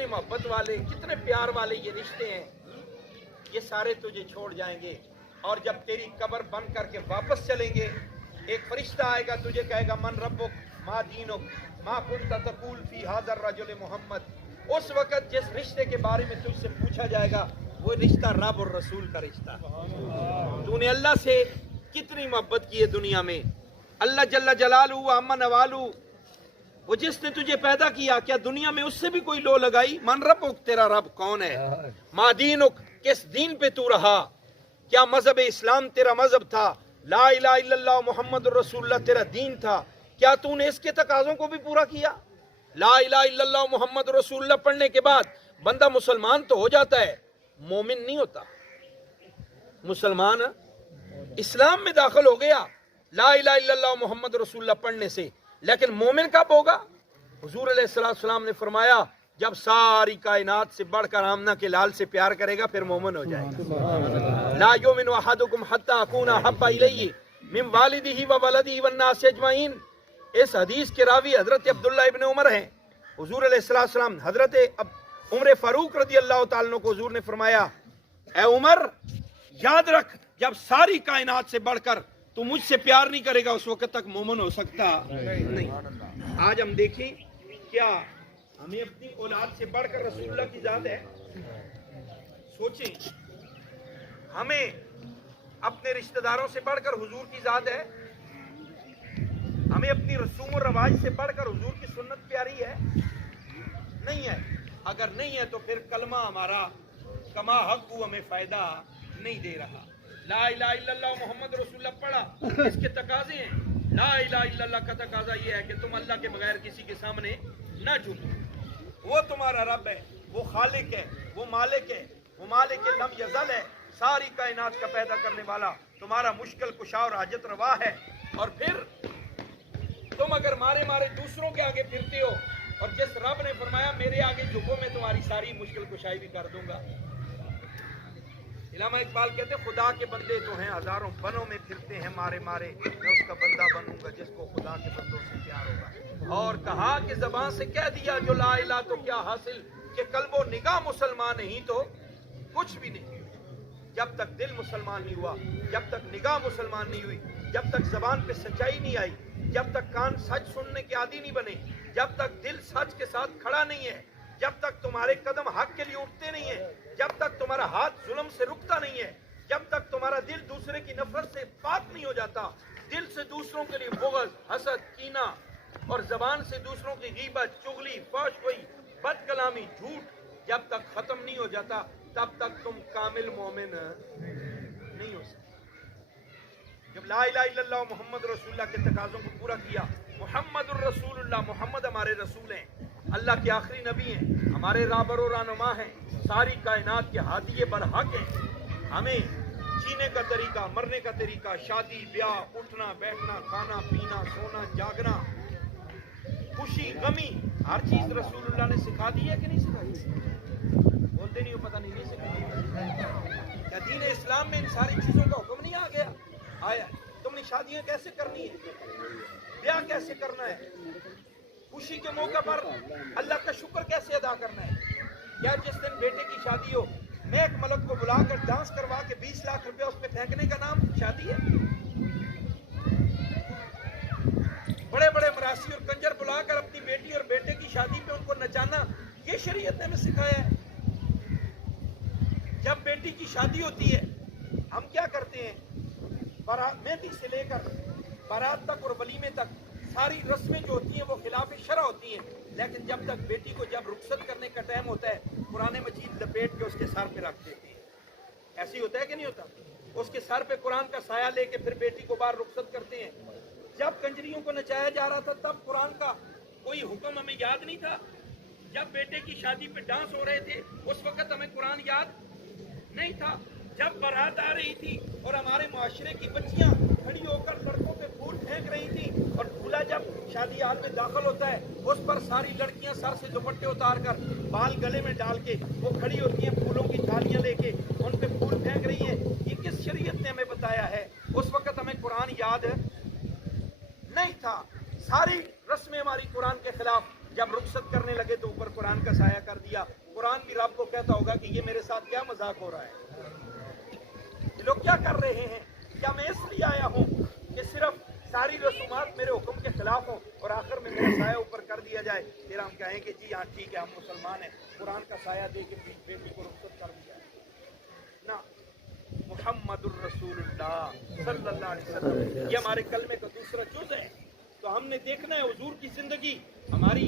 کتنے محبت والے کتنے پیار والے یہ رشتے ہیں، یہ سارے تجھے چھوڑ جائیں گے، اور جب تیری قبر بند کر کے واپس چلیں گے، ایک فرشتہ آئے گا تجھے کہے گا من ربک ما دینک ما کنت تقول فی ھذا الرجل محمد. اس وقت جس رشتے کے بارے میں تجھ سے پوچھا جائے گا وہ رشتہ رب اور رسول کا رشتہ. تو نے اللہ سے کتنی محبت کی ہے دنیا میں. اللہ جل جلالہ و عم نوالہ، وہ جس نے تجھے پیدا کیا، کیا دنیا میں اس سے بھی کوئی لو لگائی؟ من ربک، تیرا رب کون ہے؟ ما دینک، کس دین پہ تو رہا؟ کیا مذہب اسلام تیرا مذہب تھا؟ لا الہ الا اللہ محمد رسول اللہ تیرا دین تھا؟ کیا تو نے اس کے تقاضوں کو بھی پورا کیا؟ لا الہ الا اللہ محمد رسول اللہ پڑھنے کے بعد بندہ مسلمان تو ہو جاتا ہے، مومن نہیں ہوتا. مسلمان اسلام میں داخل ہو گیا لا الہ الا اللہ محمد رسول اللہ پڑھنے سے، لیکن مومن کب ہوگا؟ حضور علیہ السلام نے فرمایا جب ساری کائنات سے بڑھ کر آمنہ کے لال سے پیار کرے گا پھر مومن ہو جائے گا. لا یؤمن احدکم حتی اکون احب الیہ من والدہ و ولدہ والناس اجمعین. اس حدیث کے راوی حضرت عبداللہ ابن عمر ہیں. حضور علیہ السلام حضرت عمر فاروق رضی اللہ تعالیٰ عنہ کو حضور نے فرمایا اے عمر یاد رکھ جب ساری کائنات سے بڑھ کر تو مجھ سے پیار نہیں کرے گا اس وقت تک مومن ہو سکتا نہیں. آج ہم دیکھیں کیا ہمیں اپنی اولاد سے بڑھ کر رسول اللہ کی ذات ہے؟ سوچیں ہمیں اپنے رشتہ داروں سے بڑھ کر حضور کی ذات ہے؟ ہمیں اپنی رسوم و رواج سے بڑھ کر حضور کی سنت پیاری ہے؟ نہیں ہے. اگر نہیں ہے تو پھر کلمہ ہمارا کما حق ہمیں فائدہ نہیں دے رہا. لا الہ الا اللہ محمد رسول اللہ پڑھا، اس کے تقاضے ہیں. لا الہ الا اللہ کا تقاضا یہ ہے کہ تم اللہ کے بغیر کسی کے سامنے نہ جھکو. وہ تمہارا رب ہے، وہ خالق ہے، وہ مالک ہے، وہ مالک لم یزل ہے، ساری کائنات کا پیدا کرنے والا، تمہارا مشکل کشا اور حاجت روا ہے. اور پھر تم اگر مارے مارے دوسروں کے آگے پھرتے ہو، اور جس رب نے فرمایا میرے آگے جھکو میں تمہاری ساری مشکل کشائی بھی کر دوں گا. علامہ اقبال کہتے ہیں خدا کے بندے تو ہیں ہزاروں بنوں میں پھرتے ہیں مارے مارے، میں اس کا بندہ بنوں گا جس کو خدا کے بندوں سے پیار ہوگا. اور کہا کہ زبان سے کہہ دیا جو لا الہ تو کیا حاصل، کہ قلب و نگاہ مسلمان نہیں تو کچھ بھی نہیں. جب تک دل مسلمان نہیں ہوا، جب تک نگاہ مسلمان نہیں ہوئی، جب تک زبان پہ سچائی نہیں آئی، جب تک کان سچ سننے کے عادی نہیں بنے، جب تک دل سچ کے ساتھ کھڑا نہیں ہے، جب تک تمہارے قدم حق کے لیے اٹھتے نہیں ہیں، جب تک تمہارا ہاتھ ظلم سے رکتا نہیں ہے، جب تک تمہارا دل دوسرے کی نفرت سے پاک نہیں ہو جاتا، دل سے دوسروں کے لیے بغض، حسد، کینہ، اور زبان سے دوسروں کی غیبت، چغلی، فحش گوئی، بد کلامی، جھوٹ جب تک ختم نہیں ہو جاتا تب تک تم کامل مومن نہیں ہو سکتے. جب لا الہ الا اللہ محمد رسول اللہ کے تقاضوں کو پورا کیا، محمد الرسول اللہ، محمد ہمارے رسول ہیں، اللہ کے آخری نبی ہیں، ہمارے رہبر و رہنما ہیں، ساری کائنات کے ہادی برحق ہیں. ہمیں جینے کا طریقہ، مرنے کا طریقہ، شادی بیاہ، اٹھنا بیٹھنا، کھانا پینا، سونا جاگنا، خوشی غمی، ہر چیز رسول اللہ نے سکھا دی ہے کہ نہیں سکھائی؟ بولتے نہیں ہو، پتہ نہیں سکھائی. کیا دین اسلام میں ان ساری چیزوں کا حکم نہیں آ گیا؟ آیا. تم نے شادیاں کیسے کرنی ہے، بیاہ کیسے کرنا ہے، خوشی کے موقع پر اللہ کا شکر کیسے ادا کرنا ہے. یا جس دن بیٹے کی شادی ہو میں ایک ملک کو بلا کر ڈانس کروا کے 20 لاکھ روپے اس پہ پھینکنے کا نام شادی ہے؟ بڑے بڑے مراسی اور کنجر بلا کر اپنی بیٹی اور بیٹے کی شادی پہ ان کو نچانا، یہ شریعت نے ہمیں سکھایا ہے. جب بیٹی کی شادی ہوتی ہے ہم کیا کرتے ہیں؟ مہندی سے لے کر بارات تک اور ولیمے تک ساری رسمیں جو ہوتی ہیں وہ خلاف شرع ہوتی ہیں، لیکن جب تک بیٹی کو جب رخصت کرنے کا ٹائم ہوتا ہے قرآن مجید لپیٹ کے اس کے سر پہ رکھ دیتے ہیں. ایسے ہی ہوتا ہے کہ نہیں ہوتا؟ اس کے سر پہ قرآن کا سایہ لے کے پھر بیٹی کو باہر رخصت کرتے ہیں. جب کنجریوں کو نچایا جا رہا تھا تب قرآن کا کوئی حکم ہمیں یاد نہیں تھا. جب بیٹے کی شادی پہ ڈانس ہو رہے تھے اس وقت ہمیں قرآن یاد نہیں تھا. جب بارات آ رہی تھی اور ہمارے معاشرے کی بچیاں کھڑی ہو کر لڑکوں پہ پھول پھینک رہی تھی، اور دولہا جب شادی ہال میں داخل ہوتا ہے اس پر ساری لڑکیاں سر سے دوپٹے اتار کر بال گلے میں ڈال کے وہ کھڑی ہوتی ہیں پھولوں کی تھالیاں لے کے ان پہ پھول پھینک رہی ہیں. یہ کس شریعت نے ہمیں بتایا ہے؟ اس وقت ہمیں قرآن یاد نہیں تھا. ساری رسمیں ہماری قرآن کے خلاف. जब रुखसत करने लगे तो ऊपर कुरान का साया कर दिया। कुरान भी रब को कहता होगा कि ये मेरे साथ क्या मजाक हो रहा है, ये लोग क्या कर रहे हैं? क्या मैं इसलिए आया हूँ कि सिर्फ सारी रसूमात मेरे हुक्म के खिलाफ हो और आखिर में मेरा साया ऊपर कर दिया जाए, फिर हम कहें कि जी हाँ ठीक है हम मुसलमान हैं, कुरान का साया दे के बेटी को रुखसत कर दिया ना। मुहम्मदुर रसूलुल्लाह सल्लल्लाहु अलैहि वसल्लम ये हमारे कलमे का दूसरा जुज़ है। तो हमने देखना है हुजूर की जिंदगी हमारी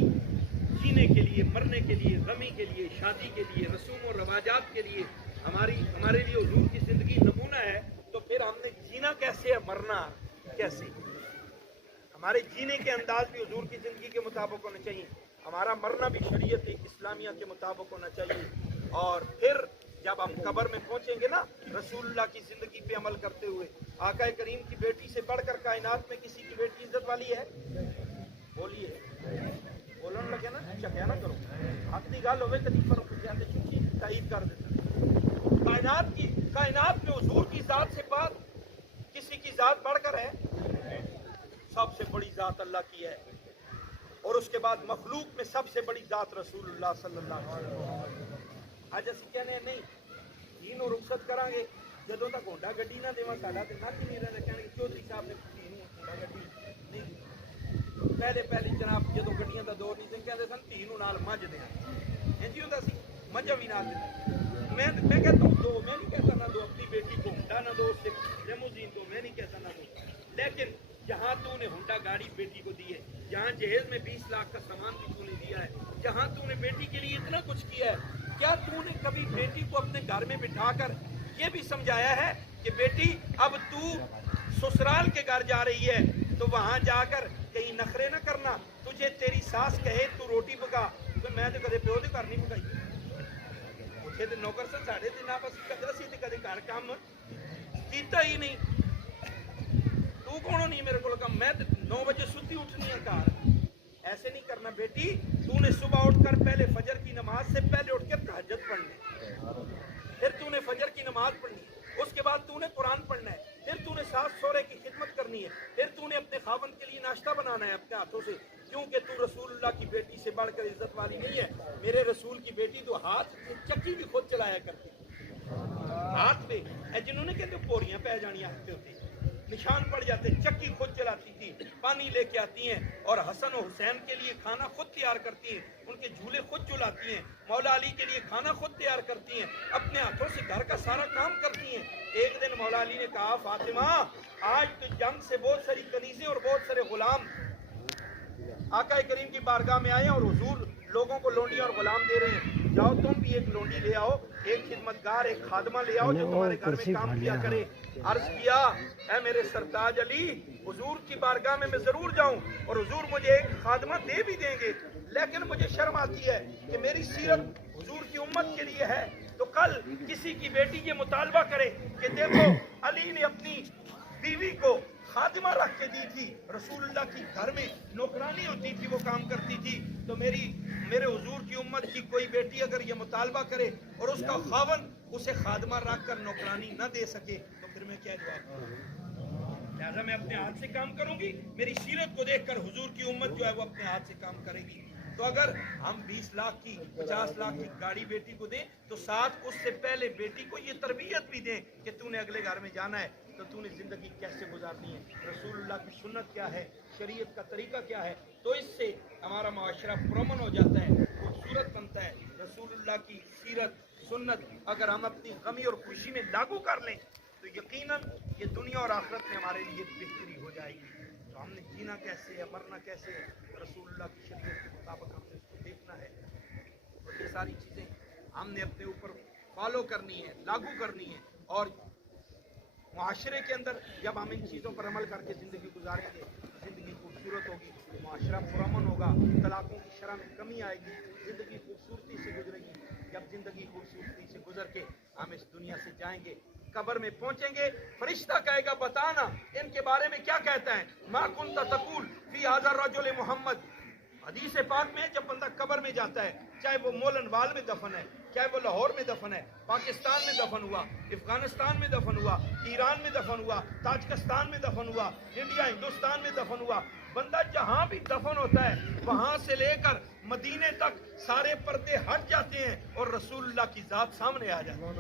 जीने के लिए, मरने के लिए, गमी के लिए, शादी के लिए, रसूम और रवाजात के लिए, हमारे लिए हुजूर की जिंदगी नमूना है। तो फिर हमने जीना कैसे है, मरना कैसे? हमारे जीने के अंदाज भी हुजूर की जिंदगी के मुताबिक होना चाहिए, हमारा मरना भी शरीयत इस्लामिया के मुताबिक होना चाहिए। और फिर जब हम कब्र में पहुंचेंगे ना, रसूलुल्लाह की जिंदगी पे अमल करते हुए, आका करीम की बेटी से बढ़कर कायनात में किसी की बेटी इज्जत वाली है? बोलिए, बोलन लगे ना, क्या ना करो, अपनी गाल होवे कभी पर ताईद कर देता। कायनात में हुजूर की जात से बात किसी की जात बढ़कर है? सबसे बड़ी जात अल्लाह की है, और उसके बाद मखलूक में सबसे बड़ी जात रसूलुल्लाह सल्लल्लाहु अलैहि वसल्लम। आज असीं कहने नहीं तीनों रुखसत करांगे, जदों तक होंडा गड्डी ना देवां साडा ते नक ही नहीं रहिंदा, कहणगे चौधरी साहब ने तीनों होंडा गड्डी नहीं। पहले जनाब जदों गड्डियां दा दौर नहीं सी, कहंदे सन तीनों नाल मझ देआं, इंज ही हुंदा सी, मझां भी नाल दिंदे। मैं कहता हूं दो, मैं नहीं कहता ना दो, अपनी बेटी को होंडा ना दो, उससे लेमोजीन दो, मैं नहीं कहता ना दो, लेकिन जहाँ तूने होंडा गाड़ी बेटी को दी है, जहाँ जहेज में 20 लाख का सामान भी तूने दिया है, जहाँ तूने बेटी के लिए इतना कुछ किया है, क्या तूने कभी बेटी को अपने घर में बिठाकर ये भी समझाया है कि बेटी अब तू ससुराल के घर जा रही है तो वहां जाकर कहीं नखरे न करना, तुझे तेरी सास कहे तू रोटी पका, तो मैं तो कदे प्यो दे घर नहीं पकाई, उसे तो नौकर से साढ़े दिन आप कदर सी कदे घर काम कीता ही नहीं। तू कौन नहीं मेरे को काम, मैं 9 बजे सुती उठनी है घर, ऐसे नहीं करना बेटी। तूने सुबह उठकर पहले फजर की नमाज से पहले उठकर तहज्जुद पढ़नी, फिर तूने फजर की नमाज पढ़नी, उसके बाद तूने कुरान पढ़ना है, फिर तूने सास सौरे की खिदमत करनी है, फिर तूने अपने खावन के लिए नाश्ता बनाना है अपने हाथों से, क्योंकि तू रसूलुल्लाह की बेटी से बढ़कर इज्जत वाली नहीं है। मेरे रसूल की बेटी तो हाथ चक्की भी खुद चलाया करती, हाथ पे जिन्होंने कहते पोरियां पै जानियां हाथ पे होती, निशान पड़ जाते, चक्की खुद चलाती थी, पानी लेके आती हैं और हसन और हुसैन के लिए खाना खुद तैयार करती हैं, उनके झूले खुद झुलाती हैं, मौला अली के लिए खाना खुद तैयार करती हैं, अपने हाथों से घर का सारा काम करती हैं। एक दिन मौला अली ने कहा, फातिमा आज तो जंग से बहुत सारी कनीजें और बहुत सारे गुलाम आका करीम की बारगाह में आए और हुजूर लोगों को लोंडियां और गुलाम दे रहे हैं, जाओ तुम भी एक लोंडी ले आओ, एक खिदमतगार, एक खादमा ले आओ जो तुम्हारे घर में काम किया करे। अर्ज किया, ऐ मेरे सरताज अली, हुजूर की बारगाह में मैं जरूर जाऊं और हुजूर मुझे एक खादमा दे भी देंगे, लेकिन मुझे शर्म आती है कि मेरी सीरत हुजूर की उम्मत के लिए है, तो कल किसी की बेटी ये मुतालबा करे कि देखो अली ने अपनी बीवी को खादिमा रख के दी थी, रसूलुल्लाह की घर में नौकरानी होती थी, वो काम करती थी, तो मेरे हुजूर की उम्मत की कोई बेटी अगर ये मुतालबा करे और उसका खावन उसे खादिमा रख कर नौकरानी न दे सके तो फिर मैं क्या जवाब दूं? लिहाजा मैं अपने हाथ से काम करूंगी, मेरी सीरत को देखकर हुजूर की उम्मत जो है वो अपने हाथ से काम करेगी। तो अगर हम 20 लाख की 50 लाख की गाड़ी बेटी को दें तो साथ उससे पहले बेटी को ये तरबियत भी दें कि तूने अगले घर में जाना है तो तूने जिंदगी कैसे गुजारनी है, रसूलुल्लाह की सुन्नत क्या है, शरीयत का तरीका क्या है, तो इससे हमारा माशरा पुरअमन हो जाता है, खूबसूरत बनता है। रसूलुल्लाह की सीरत सुन्नत अगर हम अपनी गमी और खुशी में लागू कर लें तो यकीनन ये दुनिया और आखिरत में हमारे लिए बेहतरी हो जाएगी। तो हमने जीना कैसे है, मरना कैसे है, रसूलुल्लाह की शरीयत के मुताबिक हमने इसको देखना है, और ये सारी चीज़ें हमने अपने ऊपर फॉलो करनी है, लागू करनी है। और मुआशरे के अंदर जब हम इन चीज़ों पर अमल करके ज़िंदगी गुजारेंगे, ज़िंदगी खूबसूरत होगी, मुआशरा पुरअमन होगा, तलाकों की शरह में कमी आएगी, ज़िंदगी खूबसूरती से गुजरेगी। जब ज़िंदगी खूबसूरती से गुजर के हम इस दुनिया से जाएंगे, कब्र में पहुंचेंगे, फरिश्ता कहेगा बताना इनके बारे में क्या कहता है, मा कुन्ता तक़ूल फी हाज़ा रजुल मोहम्मद। हदीस पाक में जब बंदा कब्र में जाता है, चाहे वो मोलनवाल में दफन है, चाहे वो लाहौर में दफन है, पाकिस्तान में दफन हुआ, अफगानिस्तान में दफन हुआ, ईरान में दफन हुआ, ताजिकिस्तान में दफन हुआ, इंडिया हिंदुस्तान में दफन हुआ, बंदा जहाँ भी दफन होता है वहाँ से लेकर मदीने तक सारे पर्दे हट जाते हैं और रसूलुल्लाह की जात सामने आ जाती है।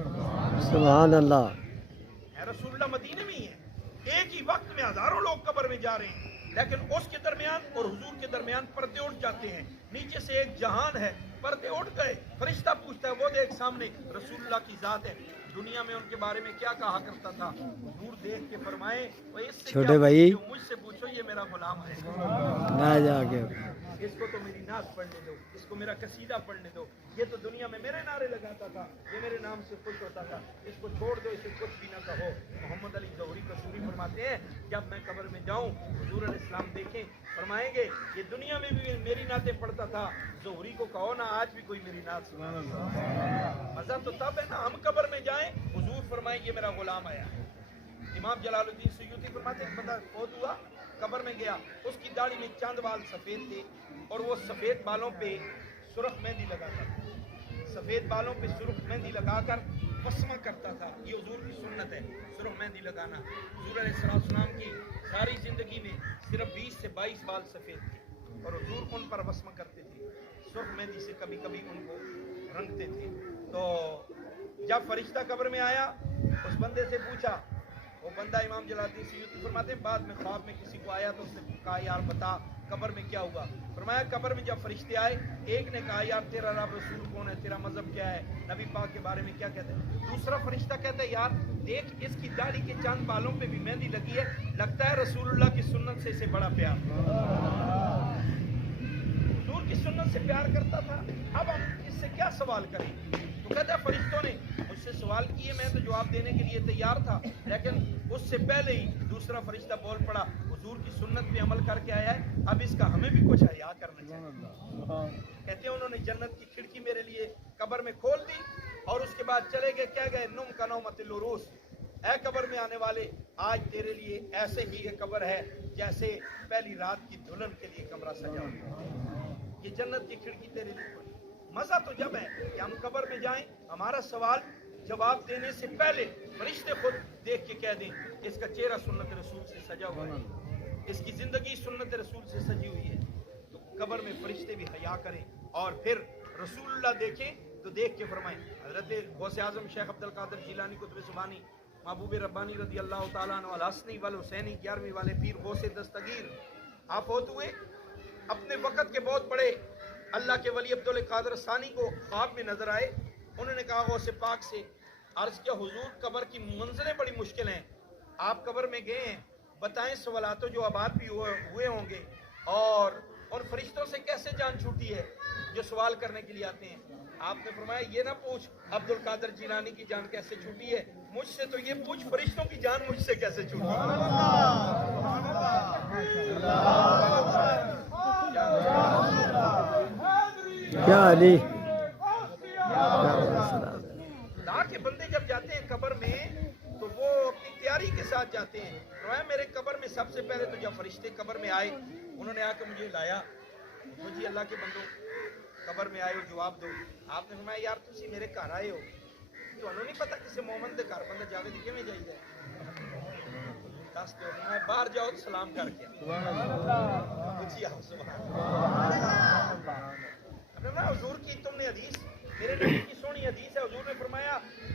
सुभान अल्लाह। रसूलुल्लाह मदीने में ही है, एक ही वक्त में हजारों लोग कब्र में जा रहे हैं, लेकिन उसके दरमियान और हुजूर के दरमियान पर्दे उठ जाते हैं। नीचे से एक जहान है, पर्दे उठ गए, फरिश्ता पूछता है वो देख सामने रसूलुल्लाह की जात है। दुनिया में उनके बारे में क्या कहा करता था? दूर देख के फरमाए वो इससे छोटे भाई मुझसे पूछो, ये मेरा गुलाम है, ना जाके इसको तो मेरी नात पढ़ने दो, इसको मेरा कसीदा पढ़ने दो, ये तो दुनिया में मेरे नारे लगाता था, ये मेरे नाम से खुश होता था, इसको छोड़ दो, इसे कुछ भी ना कहो। मोहम्मद अली ज़ोहरी कसूरी फरमाते हैं जब मैं कब्र में जाऊं हुजूर अलैहिस्सलाम देखें, फरमाएंगे ये दुनिया में भी मेरी नातें पढ़ता था, ज़ोहरी को कहो ना आज भी कोई मेरी नात सुना। मजा तो तब है ना हम कब्र में जाएं, हुजूर फरमाएं ये मेरा गुलाम आया। इमाम जलालुद्दीन सयूती फरमाते हैं बंदा फौत हुआ, कब्र में गया, उसकी दाढ़ी में चांद बाल सफ़ेद थे और वो सफ़ेद बालों पे सुर्ख मेहंदी लगाता था, सफ़ेद बालों पे सुर्ख मेहंदी लगाकर वस्मा करता था। ये हुजूर की सुन्नत है, सुर्ख मेहंदी लगाना। हुजूर अलैहिस्सलाम की सारी ज़िंदगी में सिर्फ 20 से 22 बाल सफ़ेद थे और हुजूर उन पर वस्मा करते थे, सुर्ख मेहंदी से कभी कभी उनको रंगते थे। तो जब फरिश्ता कब्र में आया, उस बंदे से पूछा, वो बंदा इमाम जलालुद्दीन सयूती फरमाते हैं बाद में ख्वाब में किसी को आया तो उसने कहा यार बता कब्र में क्या हुआ? फरमाया कब्र में जब फरिश्ते आए, एक ने कहा यार तेरा रब रसूल कौन है, तेरा मजहब क्या है, नबी पाक के बारे में क्या कहते हैं। दूसरा फरिश्ता कहता है यार देख इसकी दाढ़ी के चंद बालों पे भी मेहंदी लगी है, लगता है रसूलुल्लाह की सुन्नत से इसे बड़ा प्यार, हुजूर की सुन्नत से प्यार करता था। अब हम इससे क्या सवाल करें? तो कहता है फरिश्तों ने मुझसे सवाल किए, मैं तो जवाब देने के लिए तैयार था, लेकिन उससे पहले ही दूसरा फरिश्ता बोल पड़ा हुजूर की सुन्नत पे अमल करके आया है, अब इसका हमें भी कुछ हया करना चाहिए। कहते हैं उन्होंने जन्नत की खिड़की मेरे लिए कब्र में खोल दी और उसके बाद चले गए, क्या गए नुम का नौमतिल उरूस, ऐ कब्र में आने वाले आज तेरे लिए ऐसे ही ये कब्र है जैसे पहली रात की दुल्हन के लिए कमरा सजा हुआ, ये जन्नत की खिड़की तेरे लिए। मजा तो जब है कि हम कब्र में जाएं, हमारा सवाल जवाब देने से पहले फरिश्ते खुद देख के कह दें इसका चेहरा सुन्नत रसूल से सजा हुआ है, इसकी जिंदगी सुन्नत रसूल से सजी हुई है। तो कब्र में फरिश्ते भी हया करें और फिर रसूलुल्लाह देखें तो देख के फरमाएं। हजरत गौसे आजम शेख अब्दुल कादिर जिलानी कुतुब ज़ुबानी महबूब रब्बानी रदी अल्लाह तआला अन्हु अल हसनी वल हुसैनी 11वीं वाले पीर गौसे दस्तगीर आप होते हुए अपने वक़्त के बहुत बड़े अल्लाह के वली अब्दुल कादिर सानी को ख्वाब में नजर आए। उन्होंने कहा गौसे पाक से अर्ज किया हुजूर कब्र की मंजिलें बड़ी मुश्किल हैं, आप कब्र में गए हैं, बताएं सवालात जो आबाद भी हुए होंगे और उन फरिश्तों से कैसे जान छूटी है जो सवाल करने के लिए आते हैं। आपने फरमाया ये ना पूछ अब्दुल कादिर जिलानी की जान कैसे छूटी है, मुझसे तो ये पूछ फरिश्तों की जान मुझसे कैसे छूटी है। क्या अली के बंदे जब जाते हैं कब्र में तो वो अपनी तैयारी के साथ जाते हैं। रोया मेरे कब्र में सबसे पहले तो जब फरिश्ते कब्र में आए उन्होंने आकर मुझे लाया, मुझे अल्लाह के बंदो कब्र में आए हो जवाब दो। आपने फरमाया यार तुसी मेरे घर आए हो, ਤੁਹਾਨੂੰ नहीं पता किसी मोमन के घर बंदा जावे तो किवें जाईदा, दस दो मैं बाहर जाओ तो सलाम करके हुजूर की तुमने हदीस मेरे नबी की सोनी हदीस है, हुजूर ने फरमाया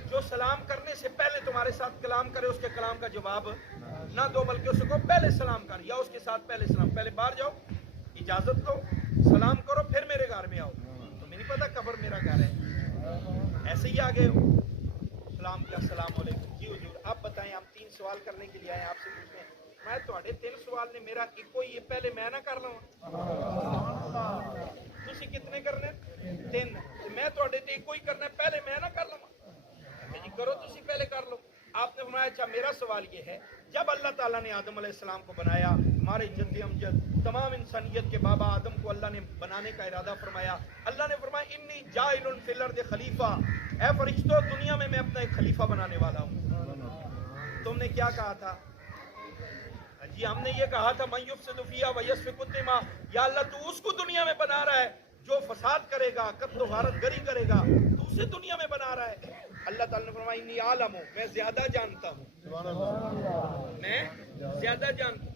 जो सलाम करने से पहले तुम्हारे साथ कलाम करे उसके कलाम का जवाब ना दो बल्कि उसको पहले सलाम कर या उसके साथ पहले सलाम, पहले बाहर जाओ इजाजत लो सलाम करो फिर मेरे घर में आओ। तो मैं नहीं पता कब्र मेरा घर है, ऐसे ही आ गए हो सलाम किया अस्सलाम वालेकुम जी हुजूर आप बताएं हम 3 सवाल करने के लिए आए आपसे पूछते हैं। मैं ਤੁਹਾਡੇ 3 सवाल ने मेरा इको ही पहले मैं ना कर लवां, ਤੁਸੀਂ कितने करने 3 मैं ਤੁਹਾਡੇ ਤੇ इको ही करना पहले मैं ना कर लवां जी करो ਤੁਸੀਂ पहले कर लो। आपने फरमाया अच्छा मेरा सवाल ये है जब अल्लाह ताला ने आदम अलैहिस्सलाम को बनाया, हमारे जद्द अमजद तमाम इंसानियत के बाबा आदम को अल्लाह ने बनाने का इरादा फरमाया, अल्लाह ने फरमाया इन्नी जाइलुन फिल अर्द खलीफा, ऐ फरिश्तों दुनिया में मैं अपना एक खलीफा बनाने वाला हूँ। तुमने क्या कहा था जी? हमने ये कहा था मन युफ्सिदु फीहा व यस्फिकु दिमा, या अल्लाह तू उसको दुनिया में बना रहा है जो फसाद करेगा कत्ल गारत गरी करेगा, तू उसे दुनिया में बना रहा है। अल्लाह ताला ने फरमाया इन्नी आलम हूँ मैं ज्यादा जानता हूँ, मैं ज्यादा जानता हूँ।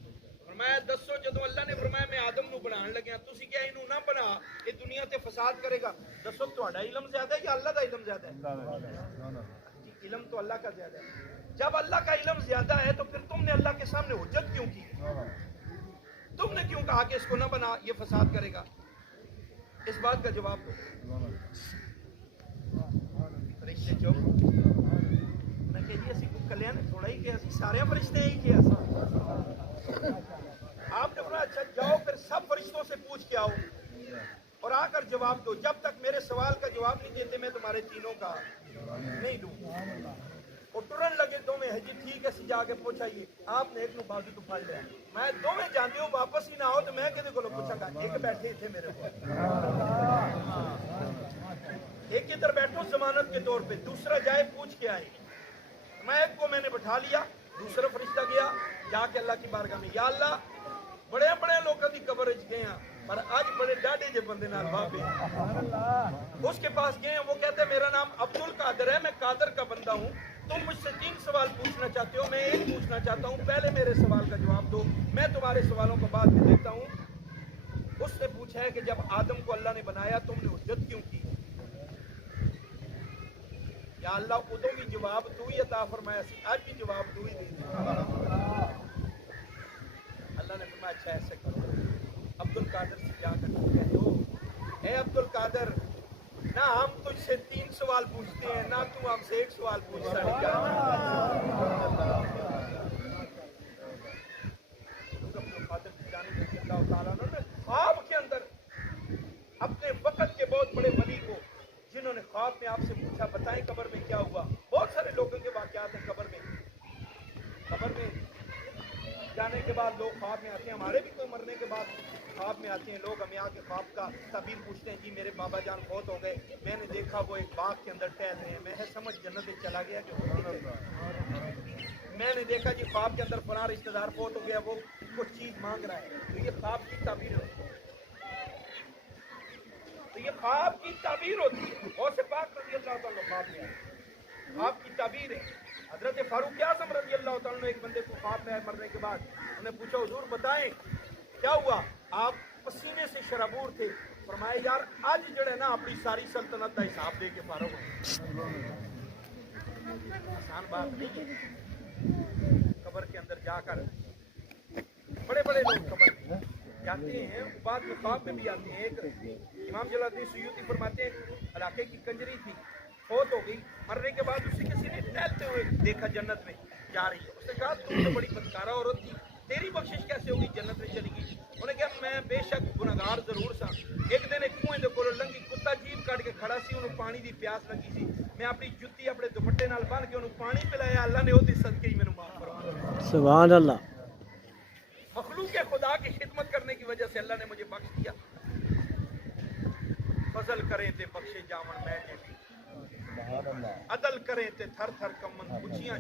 میں دسو جدوں اللہ نے فرمایا میں آدم نو بنان لگیا تسی کیا اینو نہ بنا یہ دنیا تے فساد کرے گا دسو تہاڈا علم زیادہ ہے یا اللہ دا علم زیادہ ہے علم تو اللہ کا زیادہ ہے جب اللہ کا علم زیادہ ہے تو پھر تم نے اللہ کے سامنے حجت کیوں کی تم نے کیوں کہا کہ اس کو نہ بنا یہ فساد کرے گا اس بات کا جواب دو فرشتے چوپ میں کہ جی اسی کو کلیاں نے تھوڑا ہی کیا اسی سارے فرشتے ہی کیا آپ نے بولا اچھا جاؤ پھر سب فرشتوں سے پوچھ کے آؤ اور آ کر جواب دو جب تک میرے سوال کا جواب نہیں دیتے میں تمہارے تینوں کا نہیں دوں وہ ٹرن لگے دو میں جی ٹھیک ہے جا کے پوچھائیے آپ نے ایک نو بازو تو پھڑ لیا میں دو میں جانتے ہو واپس ہی نہ ہو تو میں کدے کو پوچھا گا ایک بیٹھے تھے میرے کو ایک ادھر بیٹھو ضمانت کے طور پہ دوسرا جائے پوچھ کے آئے میں ایک کو میں نے بٹھا لیا دوسرا فرشتہ گیا جا کے اللہ کی بارگاہ میں یا اللہ بڑے بڑے لوگوں کی قبر گئے ہیں پر آج بڑے ڈاڈے جے بندے نال بابے اس کے پاس گئے ہیں وہ کہتے ہیں میرا نام عبد القادر ہے میں قادر کا بندہ ہوں تم مجھ سے 3 سوال پوچھنا چاہتے ہو میں ایک پوچھنا چاہتا ہوں پہلے میرے سوال کا جواب دو میں تمہارے سوالوں کو بعد میں دیتا ہوں اس نے پوچھا ہے کہ جب آدم کو اللہ نے بنایا تم نے حجت کیوں کی یا اللہ ادو بھی جواب تو ہی عطا فرمایا سی آج بھی جواب تو ہی دے اللہ نے فرمایا اچھا ایسے کرو عبد القادر سے جا کر کہتے ہو اے عبد القادر نہ ہم تجھ سے 3 سوال پوچھتے ہیں نہ تو ہم سے 1 سوال پوچھتا ہے خواب کے اندر اپنے وقت کے بہت بڑے ولی کو جنہوں نے خواب میں آپ سے پوچھا بتائیں قبر میں کیا ہوا بہت سارے لوگوں کے واقعات ہیں قبر میں جانے کے بعد لوگ خواب میں آتے ہیں ہمارے بھی کوئی مرنے کے بعد خواب میں آتے ہیں لوگ ہمیں آ کے خواب کا تعبیر پوچھتے ہیں جی میرے بابا جان فوت ہو گئے میں نے دیکھا وہ ایک باغ کے اندر ٹہل رہے ہیں میں سمجھ جنت میں چلا گیا کہ میں نے دیکھا جی خواب کے اندر فلاں رشتہ دار فوت ہو گیا وہ کچھ چیز مانگ رہا ہے تو یہ خواب کی تعبیر ہوتی ہے خواب کی تعبیر ہوتی ہے غوث پاک رضی اللہ تعالیٰ خواب میں آئے خواب کی تعبیر ہے حضرت فاروق اعظم رضی اللہ تعالیٰ نے ایک بندے کو خواب میں مرنے کے بعد انہیں پوچھا حضور بتائیں کیا ہوا آپ پسینے سے شرابور تھے فرمایا یار آج جڑے نا اپنی ساری سلطنت کا حساب دے کے فارغ ہو آسان بات نہیں ہے قبر کے اندر جا کر بڑے بڑے لوگ قبر جاتے ہیں بعد میں خواب میں بھی آتے ہیں ایک امام جلال الدین سیوطی فرماتے ہیں علاقے کی کنجری تھی فوت ہو گئی مرنے کے بعد اسے کسی نے ٹہلتے ہوئے دیکھا جنت میں جا رہی ہے اس نے کہا تم تو بڑی بدکارہ عورت تھی تیری بخشش کیسے ہوگی جنت میں چلی گئی انہوں نے کہا میں بے شک گناہگار ضرور سا ایک دن ایک کنویں دے کول لنگی کتا جیب کٹ کے کھڑا سی انہوں پانی دی پیاس لگی سی میں اپنی جُتی اپنے دوپٹے نال بن کے انہوں پانی پلایا اللہ نے اودی صدقے ہی مینوں معاف فرما سبحان اللہ مخلوق خدا کی خدمت کرنے کی وجہ سے اللہ نے مجھے بخش دیا فضل کریں تے بخشے جاون میں عدل کریں تے تھر تھر کمن اونچیاں